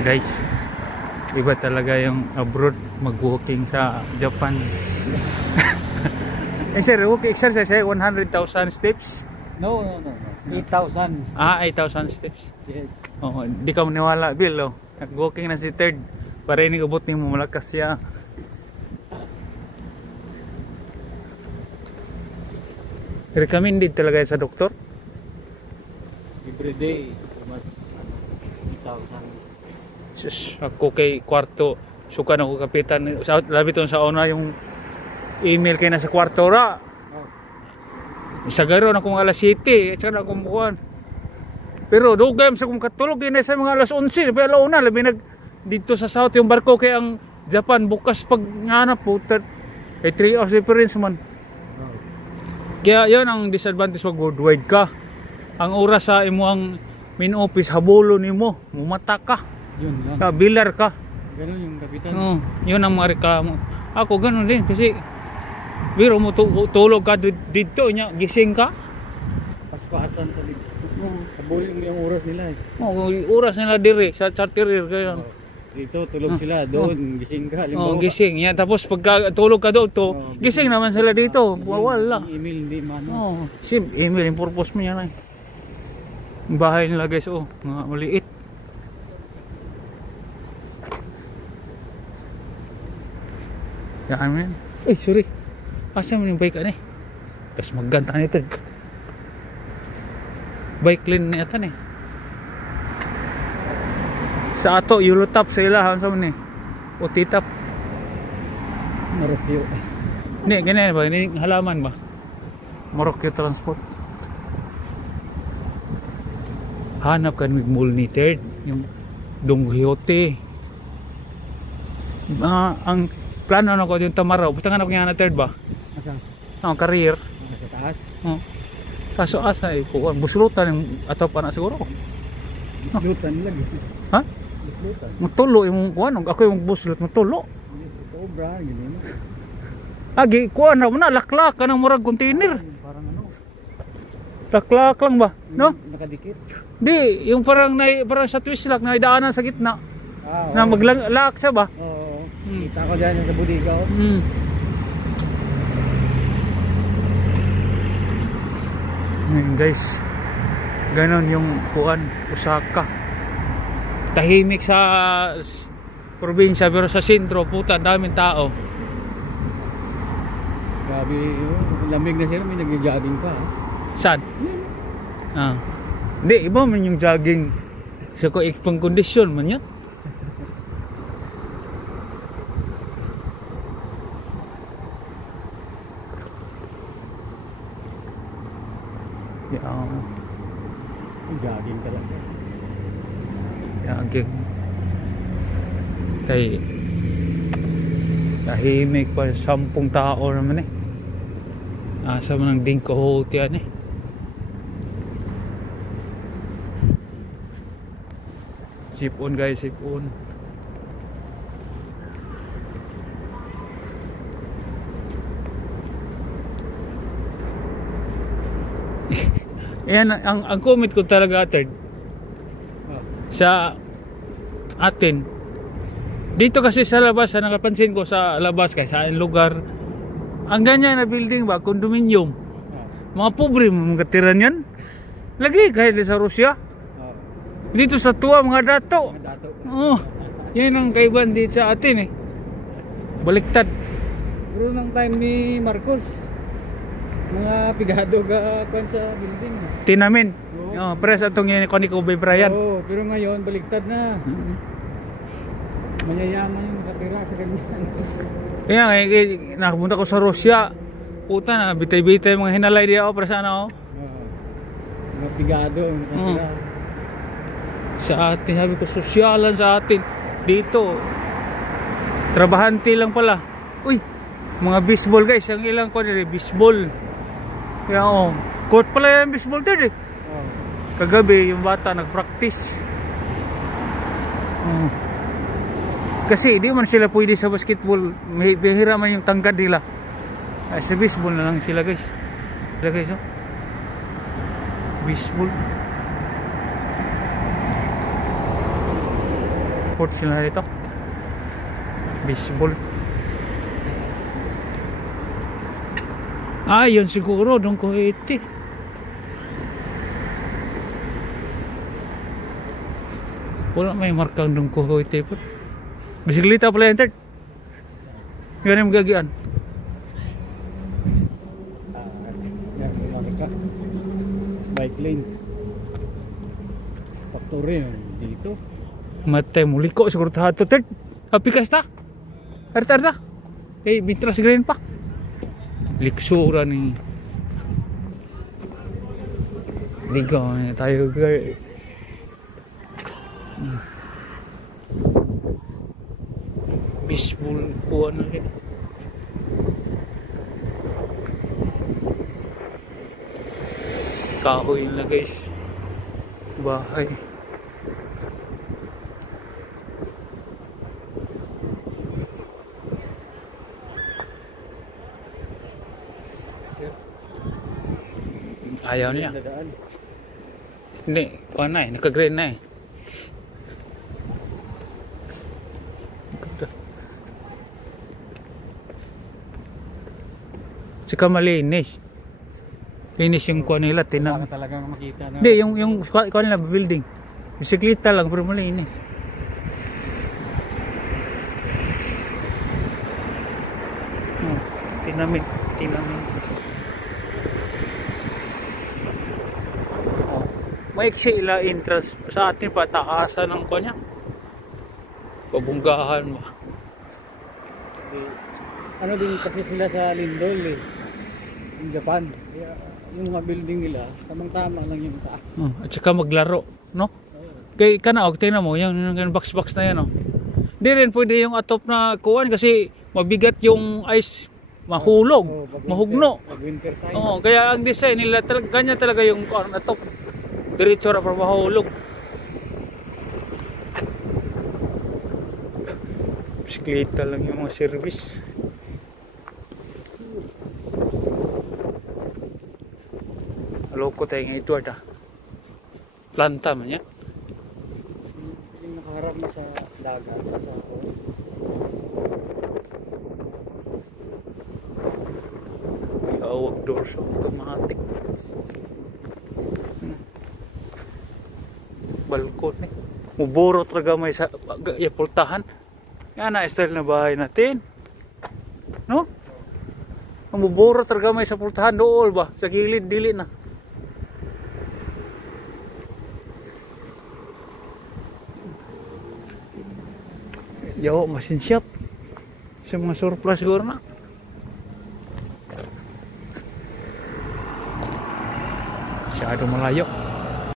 Guys, iba talaga yung abroad mag-walking sa Japan. Eh sir, walking exercise 100,000 steps? No. 8,000. 8,000 steps. Yes. Oh, di ka maniwala, Bill. Oh. Nag-walking na si third. Para inigabot ni mo malakas siya. Recommended talaga sa doktor? Every day, mas 8,000. Sus, ako kay kwarto. Sukan ako kapitan. Labi to sa una yung email kay nasa kwarto ra. Isagaron akong alas 7. Saan akong buwan. Pero dugay sa kong katulog. Yun sa mga alas 11. Pero alauna, labi dito sa south yung barko kay ang Japan. Bukas pag nganap po. Kay 3 hours difference man. Kaya yun ang disadvantage pag worldwide ka. Ang oras sa imo ang main office, habolo nimo, mumata ka. Yun lang. Bilar ka. Ganun yung kapitan. Yun ang mga reklamo. Ako ganun din kasi biro mo tulog ka dito nya, gising ka. Paspasan tali. Habulin mo yung oras nila eh. Oras nila dire sa charterer kaya. Dito tulog sila, doon gising ka. Gising. Yan tapos pag tulog ka doon to, gising naman sila dito. Wala. Email hindi mano. Sim, email yung purpose mo yan ay. Bahay nila guys, mga maliit. Yan. Sorry. Asa mo yung bike ani? Tapos magganta nito. Bike lane na ito ni. Sa ato, Eurotop sa ilahan sa ni. Utitap. Morokyo. Hindi, ganyan ba? Halaman ba? Morokyo transport. Hanap ka ng mall ni third. Yung Don Quixote. Ang plano na ko yung Tamaraw. Basta nga na third ba? Asa? Career. Sa taas? Kaso asa eh. Buslutan yung atop pa na siguro. Buslutan lagi. Ha? Buslutan. Magtulo yung kuwan. Ako yung buslot. Magtulo. Sobra. Gini. Agi, kuwan na mo na. Laklak ka ng murag container. Parang ano? Laklak lang ba? No? Nakadikit. Di, yung parang sa twist lock na idaanan sa gitna. Na Oo. maglak siya ba? Oo. Kita ko dyan yung sa budiga. Ngayon guys, ganon yung kuan, Osaka. Tahimik sa probinsya pero sa sentro, puta, daming tao. Grabe, lamig na sila, may nag-jogging pa. Saan? Hindi, iba man yung jogging. Sa ko pang kondisyon man yan. Jogging talaga. Jogging. Kay tahimik pa, 10 tao naman eh. Asa man ang Dinkohote yan eh. Sipon guys, sipon. Yan ang comment ko talaga third sa atin dito kasi sa labas, nakapansin ko sa labas kasi sa lugar ang ganyan na building ba, condominium, mga pobre mga katiran yan lagi kahit sa Rusya. Dito sa tuwa mga dato. Yan ang kaiban dito sa atin eh, baliktad. Pero nang time ni Marcos mga pigado ka sa building. Tinamin. Press atong yun ni Kobe Bryant. Pero ngayon baliktad na. Mayayaman yung katira sa ganyan. Kaya nakapunta ko sa Rusya. Puta na, bitay-bitay mga hinalay diya para sana ako. Mga pigado yung katira. Sa atin, sabi ko, sosyalan sa atin. Dito, trabahante lang pala. Uy, mga baseball guys, ang ilang ko nila, baseball. Kaya court pala yung baseball din eh. Kagabi yung bata nagpractice. Kasi di man sila pwede sa basketball, bihira man yung tangkad nila. Ay, sa baseball na lang sila guys. Baseball. sport sila dito. Baseball. Yun siguro doon ko iti. Wala may markang doon ko iti po. Bisikleta pala yung third. Yan yung magagian. Bike lane. Factory dito. Matay muli ko siguro tahato third. Pikas ta. Arta. Bitras green pa. Liksura ni. Ligaw na tayo guys. Baseball po ano rin. Kahoy na guys. Bahay. Ayaw niya. Hindi, kuha na eh. Naka-green na eh. Saka malinis. Linis yung kuha nila. Wala ka talagang makita na. Hindi, yung kuha nila building. Bisikleta lang pero malinis. Tinamin. Maiksi ila entrance sa atin pataasan ng kanya. Pabunggahan ba? Ano din kasi sila sa Lindol in Japan. Yung mga building nila, tamang-tama lang yung taas. At saka maglaro, no? Kaya kanaog, tingnan mo, yung box na yan, no? Di rin pwede yung atop na kuwan kasi mabigat yung ice, mahulog, mahugno. Oo, kaya ang design nila, ganyan talaga yung atop. Diretso ra para mahulog. Bisikleta lang yung mga service. Loko tayong ito ata. Planta man yan. Yung nakaharap na sa dagat. Awag doors automatic. Balkon eh. Muburo talaga may sa pultahan. Yan na style na bahay natin. No? Muburo talaga may sa pultahan dool ba? Sa gilid dili na. Yo, machine shop. Sa mga surplus siguro na. Masyado malayo.